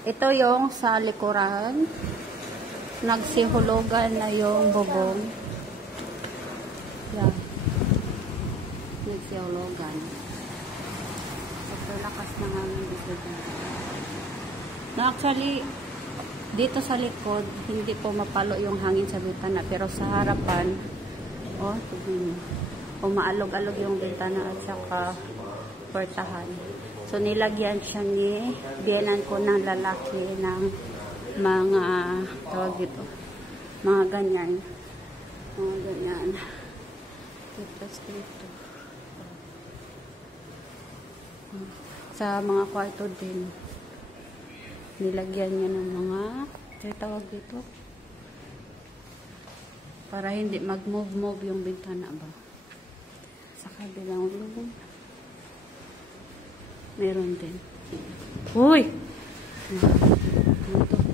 Ito yung sa likuran. Nagsihulugan na yung bubong. Yan. Nagsihulugan. Ito lakas na namin dito. Na actually, dito sa likod, hindi po mapalo yung hangin sa bintana. Pero sa harapan, oh, umaalog-alog yung bintana at saka portahan. So, nilagyan siya ni biyenan ko ng lalaki ng mga, tawag dito, mga ganyan. Mga ganyan. Dito. Sa mga kwarto din, nilagyan niya ng mga, tawag dito, para hindi mag-move yung bintana ba. Sa kabilang room, meron din. Uy! Ito.